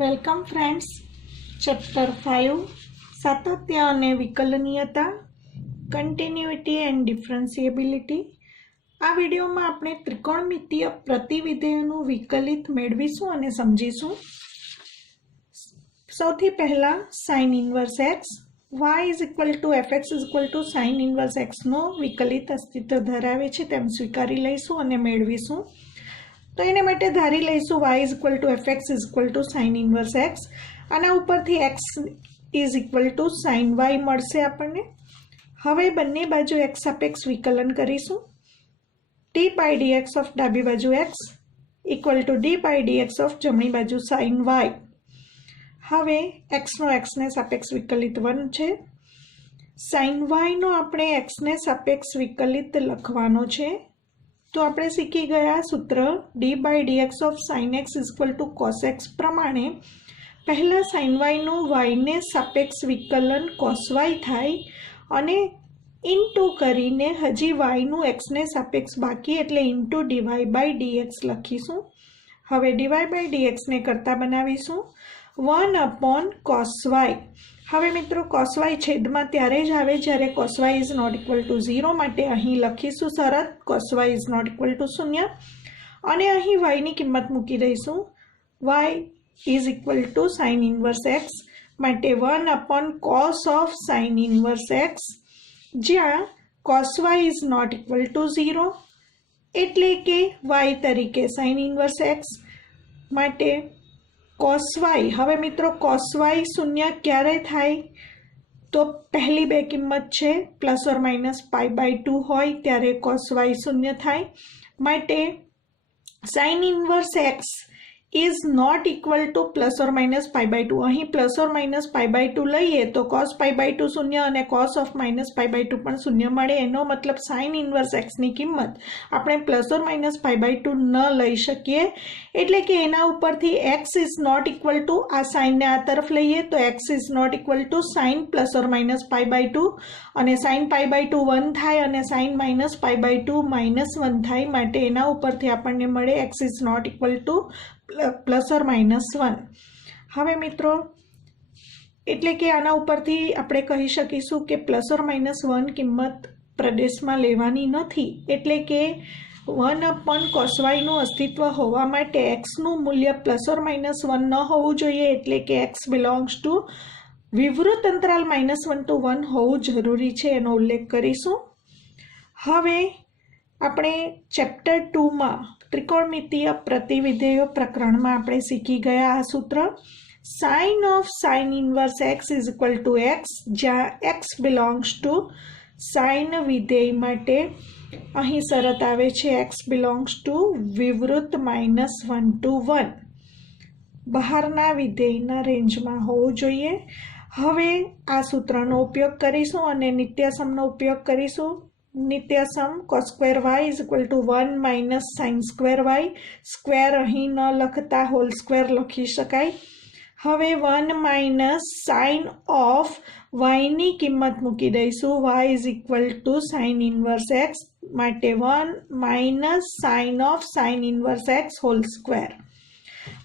Welcome friends, chapter 5 સાતત્ય અને વિકલનીયતા, continuity and ડિફરન્શિએબિલિટી. આ વિડીયોમાં આપણે ત્રિકોણમિતીય પ્રતિવિધેયોનું વિકલિત મેળવીશું અને સમજીશું. સૌથી પહેલા sine inverse x, y is equal to fx is equal to sine inverse એક્સનો વિકલિત અસ્તિત્વ ધરાવે છે તેમ સ્વીકારી લઈશું અને મેળવીશું. તો એને માટે ધારી લઈશું y is equal to fx is equal to sine inverse x. આના ઉપરથી x is equal to sine y મળશે આપણને. હવે બંને બાજુ x સાપેક્ષ વિકલન કરીશું. d બાય dx ઓફ ડાબી બાજુ x equal to d by dx of જમણી બાજુ સાઇન y. હવે xનો xને સાપેક્ષ વિકલિત 1 છે. સાઇન y નો આપણે xને સાપેક્ષ વિકલિત લખવાનો છે. તો આપણે શીખી ગયા સૂત્ર d by dx of sine x is equal to cos x પ્રમાણે પહેલાં સાઇન yનું yને સાપેક્ષ વિકલન કોસ y થાય અને ઇન્ટુ કરીને હજી yનું xને સાપેક્ષ બાકી એટલે ઇન્ટુ dy બાય dx લખીશું. હવે dy બાય dxને કરતા બનાવીશું 1 અપોન કોસ y. હવે મિત્રો કોસ y છેદમાં ત્યારે જ આવે જ્યારે cos y is not equal to 0, માટે અહીં લખીશું શરત cos y is not equal to 0 અને અહીં yની કિંમત મૂકી દઈશું. y is equal to sine inverse x, માટે 1 upon cos of sine inverse x, જ્યાં cos y is not equal to 0 એટલે કે y તરીકે સાઇન ઇન્વર્સ x, માટે કોસ y. હવે મિત્રો કોસ y શૂન્ય ક્યારે થાય? તો પહેલી બે કિંમત છે plus or minus pi by 2 હોય ત્યારે કોસ y શૂન્ય થાય, માટે sine inverse x is not equal to plus or minus pi by 2. અહીં plus or minus pi by 2 લઈએ તો કોસ પાઈ બાય 2 શૂન્ય અને cos of minus pi by 2 પણ શૂન્ય મળે. એનો મતલબ સાઇન ઇન્વર્સ એક્સની કિંમત આપણે plus or minus pi by 2 ન લઈ શકીએ, એટલે કે એના ઉપરથી x is not equal to આ સાઇનને આ તરફ લઈએ તો x is not equal to sine plus or minus pi by 2 અને સાઇન પાઈ બાય 2 1 થાય અને sine minus pi by 2 minus 1 થાય, માટે એના ઉપરથી આપણને મળે x is not equal to plus or minus 1. હવે મિત્રો એટલે કે આના ઉપરથી આપણે કહી શકીશું કે પ્લસ ઓર માઇનસ 1 કિંમત પ્રદેશમાં લેવાની નથી, એટલે કે 1 અપોન કોસ વાયનું અસ્તિત્વ હોવા માટે એક્સનું મૂલ્ય પ્લસ ઓર માઇનસ 1 ન હોવું જોઈએ, એટલે કે એક્સ બિલોંગ્સ ટુ વિવૃત અંતરાલ -1 to 1 હોવું જરૂરી છે, એનો ઉલ્લેખ કરીશું. હવે આપણે ચેપ્ટર 2માં ત્રિકોણમિતીય પ્રતિવિધેયો પ્રકરણમાં આપણે શીખી ગયા આ સૂત્ર sine of sine inverse x is equal to x, જ્યાં એક્સ બિલોંગ્સ ટુ સાઇન વિધેય માટે અહીં શરત આવે છે એક્સ બિલોંગ્સ ટુ વિવૃત -1 to 1, બહારના વિધેયના રેન્જમાં હોવું જોઈએ. હવે આ સૂત્રનો ઉપયોગ કરીશું અને નિત્યસમનો ઉપયોગ કરીશું. નિત્યસમ cos square y is equal to 1 minus sine square y, square અહીં ન લખતા હોલ સ્ક્વેર લખી શકાય. હવે 1 માઇનસ સાઇન ઓફ yની કિંમત મૂકી દઈશું. y is equal to sine inverse x, માટે 1 minus sine of sine inverse x whole square.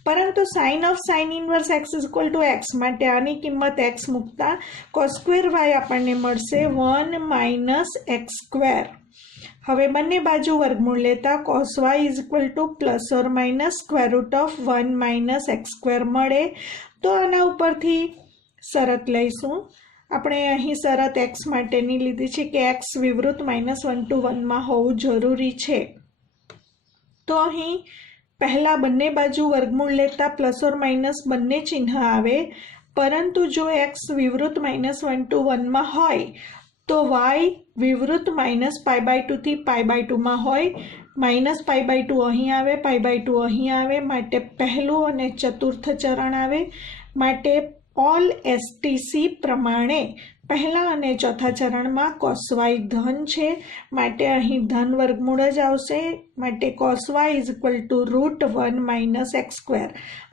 પરંતુ sine of sine inverse x is equal to x, માટે આની કિંમત એક્સ મૂકતા કોસ સ્ક્વેર વાય આપણને મળશે 1 માઇનસ એક્સ સ્ક્વેર. હવે બંને બાજુ વર્ગમૂળ લેતા cos y is equal to plus or minus square root of 1 minus x square મળે. તો આના ઉપરથી શરત લઈશું. આપણે અહીં શરત એક્સ માટેની લીધી છે કે એક્સ વિવૃત -1 to 1માં હોવું જરૂરી છે. તો અહીં પહેલાં બંને બાજુ વર્ગમૂળ લેતા પ્લસ ઓર માઇનસ બંને ચિહ્ન આવે, પરંતુ જો એક્સ વિવૃત -1 to 1માં હોય તો y વિવૃત -π/2 થી π/2માં હોય. -π/2 અહીં આવે, π/2 અહીં આવે, માટે પહેલું અને ચતુર્થ ચરણ આવે. માટે ઓલ STC પ્રમાણે પહેલા અને ચોથા ચરણમાં કોસ y ધન છે, માટે અહીં ધન વર્ગમૂળ જ આવશે. માટે cos y is equal to √1 minus x square.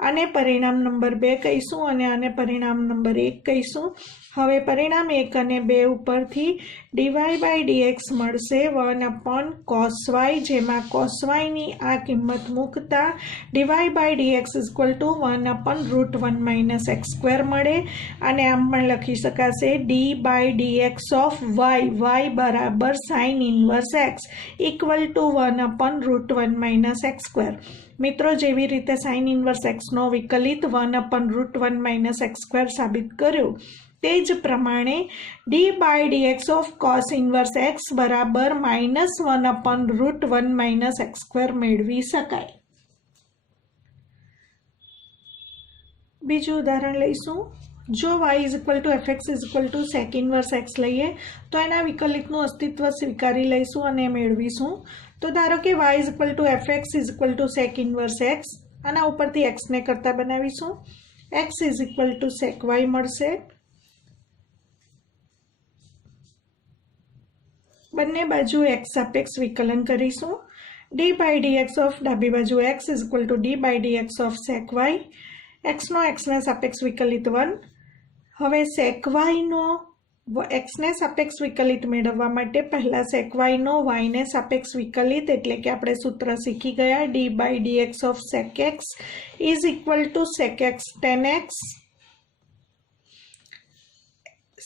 આને પરિણામ નંબર 2 કહીશું અને આને પરિણામ નંબર 1 કહીશું. હવે પરિણામ 1 અને 2 ઉપરથી dy/dx મળશે 1/cos y, જેમાં cos y ની આ કિંમત મૂકતા dy/dx is equal two 1/√1 minus x square મળે. અને આમ પણ લખી શકાશે d/dx ઓફ y, y બરાબર sin inverse x equal two 1/√1 minus x square. મિત્રો, જેવી રીતે sin ઇન્વર્સ xનો વિકલિત 1/√1 માઇનસ એક્સ સ્ક્વેર સાબિત કર્યું, તે જ પ્રમાણે d/dx of cos inverse x બરાબર -1/√1 માઇનસ એક્સ સ્ક્વેર મેળવી શકાય. બીજું ઉદાહરણ લઈશું. જો y is equal to fx is equal to sec inverse x લઈએ તો એના વિકલિતનું અસ્તિત્વ સ્વીકારી લઈશું અને મેળવીશું. તો ધારો કે y is equal to fx is equal to sec inverse x. આના ઉપરથી x ને કરતા બનાવીશું. x is equal to sec y મળશે. બંને બાજુ x સાપેક્ષ વિકલન કરીશું. d/dx ઓફ ડાબી બાજુ x is equal to d/dx of sec y. x નો x ને સાપેક્ષ વિકલિત 1. હવે sec y નો x ને સાપેક્ષ વિકલિત મેળવવા માટે પહેલા sec y નો y ને સાપેક્ષ વિકલિત એટલે કે આપણે સૂત્ર શીખી ગયા d/dx of sec x is equal to sec x tan x.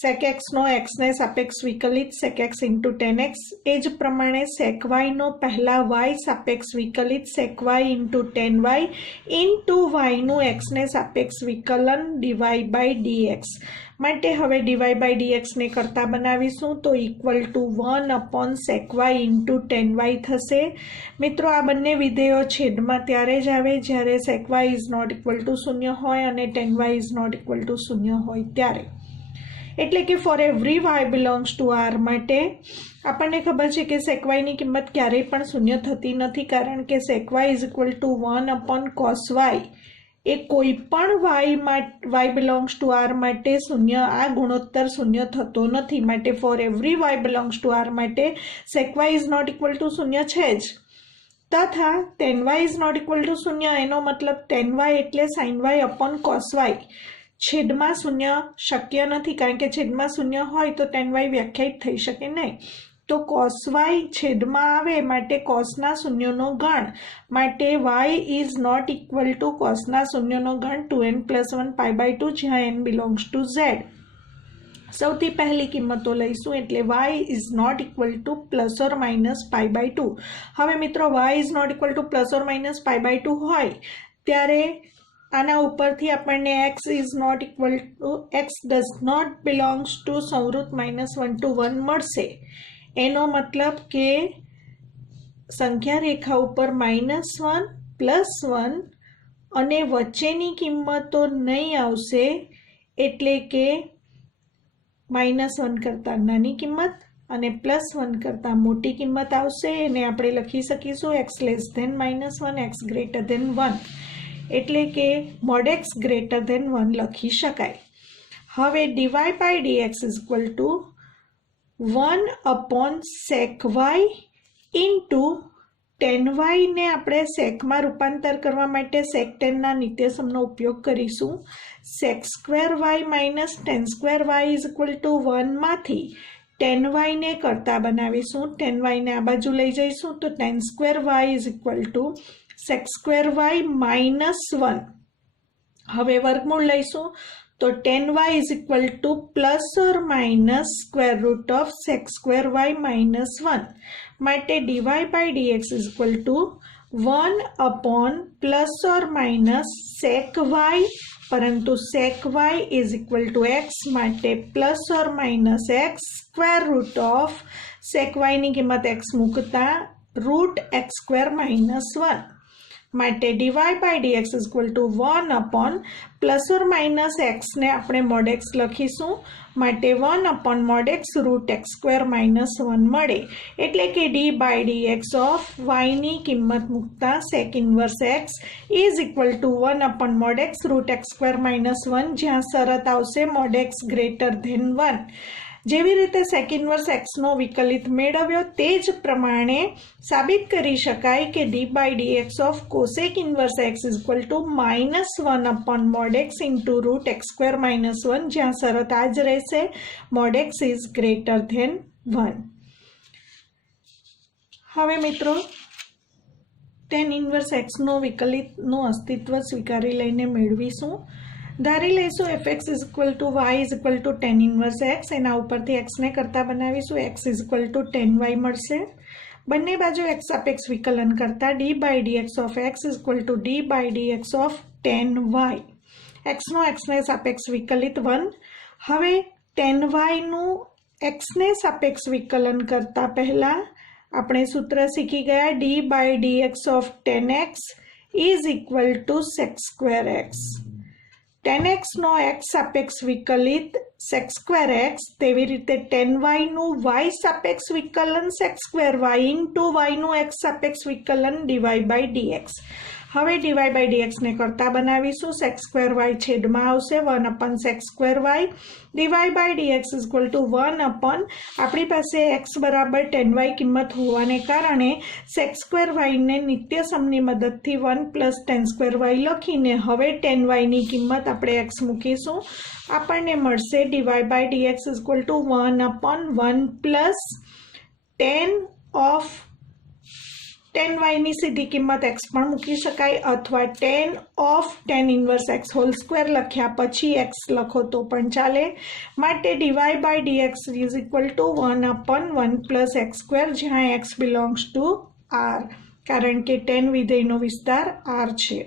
sec x નો x ને સાપેક્ષ વિકલિત sec x into tan x. એ જ પ્રમાણે sec y નો પહેલા y સાપેક્ષ વિકલિત sec y into tan y into y નું x ને સાપેક્ષ વિકલન dy/dx. માટે હવે dy/dx ને કરતા બનાવીશું તો equal to 1/sec y into tan y થશે. મિત્રો, આ બંને વિધેયો છેદમાં ત્યારે જ આવે જ્યારે sec y is not equal to 0 હોય અને tan y is not equal to 0 હોય ત્યારે. એટલે કે for every y belongs to r માટે આપણને ખબર છે કે sec y ની કિંમત ક્યારેય પણ 0 થતી નથી, કારણ કે sec y is equal two 1/cos y એ કોઈ પણ y બિલોંગ્સ ટુ r માટે 0, આ ગુણોત્તર 0 થતો નથી. માટે for every y belongs to r માટે sec y is not equal to 0 છે જ. તથા tan y is not equal to 0, એનો મતલબ tan y એટલે sin y/cos y. છેદમાં 0 શક્ય નથી, કારણ કે છેદમાં 0 હોય તો tan y વ્યાખ્યાયિત થઈ શકે નહીં. તો cos y છેદમાં આવે માટે cosના શૂન્યનો ગણ. માટે y is not equal to cosના શૂન્યનો ગણ 2n + 1 π/2, જ્યાં n બિલોંગ્સ ટુ z. સૌથી પહેલી કિંમતો લઈશું એટલે y is not equal to ± π/2. હવે મિત્રો, y is not equal to ± π/2 હોય ત્યારે આના ઉપરથી આપણને x is not equal to x does not belongs to સંવૃત -1 to 1 મળશે. એનો મતલબ કે સંખ્યા રેખા ઉપર -1 +1 અને વચ્ચેની કિંમતો નહીં આવશે, એટલે કે -1 કરતાં નાની કિંમત અને +1 કરતાં મોટી કિંમત આવશે. એને આપણે લખી શકીશું x <-1 x <1, એટલે કે mod x greater than 1 લખી શકાય. હવે dy/dx is equal two 1/sec y into tan y ને આપણે સેકમાં રૂપાંતર કરવા માટે sec tan ના નિત્યસમનો ઉપયોગ કરીશું. sec² y - tan² y is equal to 1 માંથી tan y ને કરતા બનાવીશું. tan y ને આ બાજુ લઈ જઈશું તો tan² y is equal two sec² y -1. હવે વર્ગમૂળ લઈશું તો tan y is equal to ± sec² y -1. માટે dy/dx is equal to 1/± sec y, પરંતુ sec y is equal to x, માટે ± x² sec y ની કિંમત x મૂકતા √x² -1. માટે dy/dx is equal to 1/± x ને આપણે mod x લખીશું. માટે 1/mod x √x² -1 મળે. એટલે કે d/dx ઓફ y ની કિંમત મૂકતા sec inverse x is equal two 1/mod x √x² -1, જ્યાં શરત આવશે mod x greater than 1. જેવી રીતે સેક ઇન્વર્સ એક્સનો વિકલિત મેળવ્યો તે જ પ્રમાણે સાબિત કરી શકાય કે d by d x of cosec inverse x is equal to -1 upon mod x into root x square -1, જ્યાં શરત આ જ રહેશે, mod x is greater than 1. હવે મિત્રો ટેન ઇન્વર્સ એક્સનો વિકલિતનું અસ્તિત્વ સ્વીકારી લઈને મેળવીશું. ધારી લઈશું fx is equal two y is equal two tan inverse x, એના ઉપરથી એક્સને કરતા બનાવીશું, x is equal two 10y મળશે. બંને બાજુ એક્સ સાપેક્ષ વિકલન કરતા d by d x of x is equal to d by d x of 10y. એક્સનો એક્સને સાપેક્ષ વિકલિત 1. હવે 10yનું એક્સને સાપેક્ષ વિકલન કરતા પહેલા આપણે સૂત્ર શીખી ગયા, d by d x of 10x is equal to sec square x. 10x નો x સાપેક્ષ વિકલિત sec સ્ક્વેર x, તેવી રીતે 10y નું y સાપેક્ષ વિકલન sec square y into y નું x સાપેક્ષ વિકલન dy બાય dx. હવે dy બાય dx ને કરતા બનાવીશું, sec સ્ક્વેર y છેદમાં આવશે 1 upon sec square y, dy by dx is equal to 1 upon આપણી પાસે x બરાબર 10y કિંમત હોવાને કારણે sec સ્ક્વેર y ને નિત્યસમની મદદથી 1 પ્લસ 10 સ્ક્વેર y લખીને હવે 10y ની કિંમત આપણે x મૂકીશું, આપણને મળશે dy by dx is equal to 1 upon 1 plus 10 of 10y ની સીધી કિંમત x પણ મૂકી શકાય, અથવા 10 of 10 inverse x whole square લખ્યા પછી x લખો તો પણ ચાલે. માટે dy by dx is equal to 1 upon 1 plus x square, જ્યાં x બિલોંગ્સ ટુ r, કારણ કે 10 વિધેયનો વિસ્તાર r છે.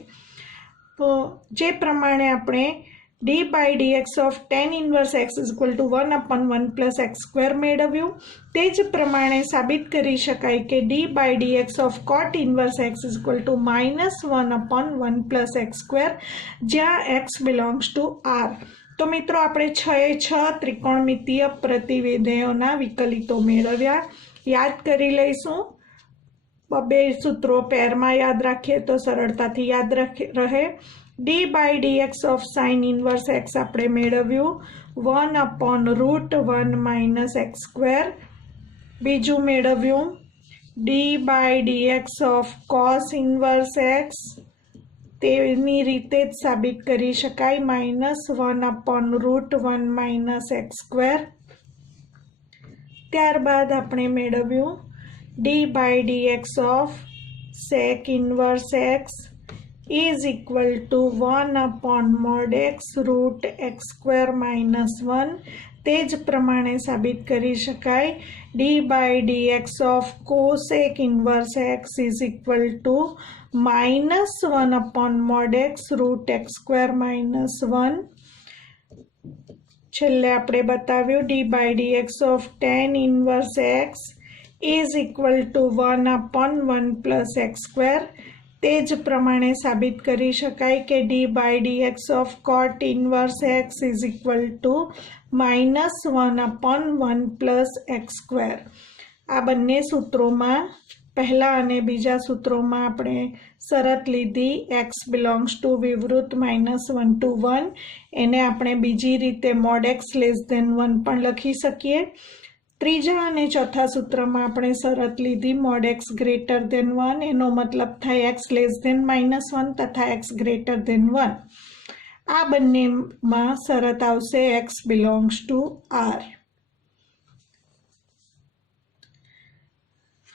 તો જે પ્રમાણે આપણે d by dx of 10 inverse x is equal to 1 upon 1 plus x square મેળવ્યું, તે જ પ્રમાણે સાબિત કરી શકાય કે d by dx of cot inverse x is equal to -1 upon 1 plus x square, જ્યાં x બિલોંગ્સ ટુ r. તો મિત્રો આપણે 6 ત્રિકોણમિતીય પ્રતિવિધેયોના વિકલિતો મેળવ્યા. યાદ કરી લઈશું, બે સૂત્રો પેરમાં યાદ રાખીએ તો સરળતાથી યાદ રહે. d by dx of sine inverse x આપણે મેળવ્યું 1 upon root 1 minus x square. બીજું મેળવ્યું d by dx of cos inverse x, તેની રીતે જ સાબિત કરી શકાય, -1 upon root 1 minus x square. ત્યારબાદ આપણે મેળવ્યું d by dx of sec inverse x is equal to 1 upon mod x root x square minus 1. તે જ પ્રમાણે સાબિત કરી શકાય, d by dx of cosec inverse x is equal to -1 upon mod x root x square minus 1. છેલ્લે આપણે બતાવ્યું d by dx of tan inverse x is equal to 1 upon 1 plus x square. તે જ પ્રમાણે સાબિત કરી શકાય કે d by dx of cot inverse x is equal to -1 upon 1 plus x square. આ બંને સૂત્રોમાં પહેલા અને બીજા સૂત્રોમાં આપણે શરત લીધી x belongs to વિવૃત -1 to 1, એને આપણે બીજી રીતે mod x less than 1 પણ લખી શકીએ. ત્રીજા અને ચોથા સૂત્રમાં આપણે શરત લીધી mod x greater than 1, એનો મતલબ થાય x less than -1 તથા x greater than 1. આ બંનેમાં શરત આવશે x belongs to r.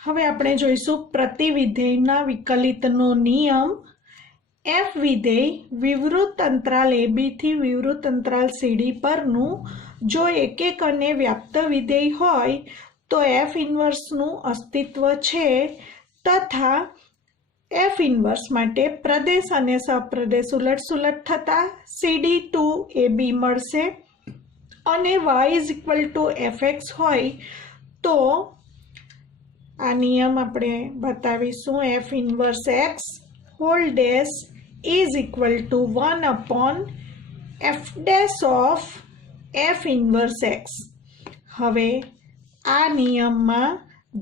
હવે આપણે જોઈશું પ્રતિવિધેયના વિકલિતનો નિયમ. f વિધેય વિવૃત અંતરાલ ab થી વિવૃત અંતરાલ cd પરનું જો એકક અને વ્યાપ્ત વિધેય હોય તો f ઇન્વર્સનું અસ્તિત્વ છે, તથા f ઇન્વર્સ માટે પ્રદેશ અને સપ્રદેશ ઉલટ થતા cd to ab મળશે, અને y is equal to fx હોય તો આ નિયમ આપણે બતાવીશું. f inverse x whole dash is equal to 1 upon f dash of f inverse x. હવે આ નિયમમાં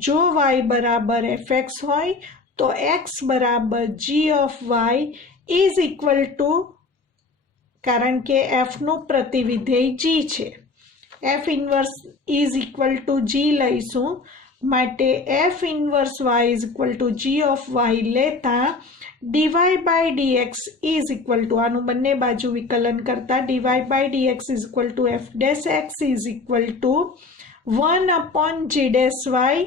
જો y બરાબર fx હોય તો x બરાબર g of y is equal to, કારણ કે f નું પ્રતિવિધેય g છે, f inverse is equal to g લઈશું, માટે f inverse y is equal to g of y લેતા dy by dx is equal to, આનું બંને બાજુ વિકલન કરતા dy by dx is equal to f dash x is equal to 1/g dash y,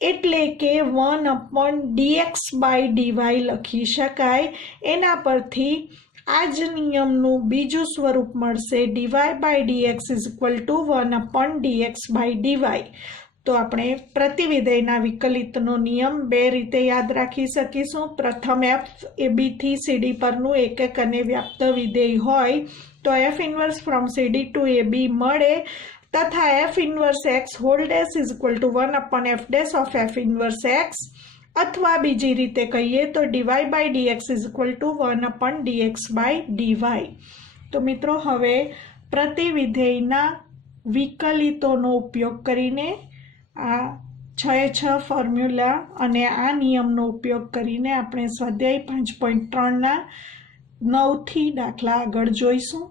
એટલે કે 1/dx બાય ડીવાય લખી શકાય. એના પરથી આ જ નિયમનું બીજું સ્વરૂપ મળશે, d y by dx is equal to 1/dx by DY. તો આપણે પ્રતિવિધેયના વિકલિતનો નિયમ બે રીતે યાદ રાખી શકીશું. પ્રથમ એફ એ બીથી સીડી પરનું એકક અને વ્યાપ્ત વિધેય હોય તો f inverse from c d to a b મળે, તથા f inverse x whole dash is equal to 1/f dash of f inverse x, અથવા બીજી રીતે કહીએ તો dy by dx is equal to 1/dx by DY. તો મિત્રો હવે પ્રતિવિધેયના વિકલિતોનો ઉપયોગ કરીને આ 6 ફોર્મ્યુલા અને આ નિયમનો ઉપયોગ કરીને આપણે સ્વાધ્યાય 5.3ના 9થી દાખલા આગળ જોઈશું.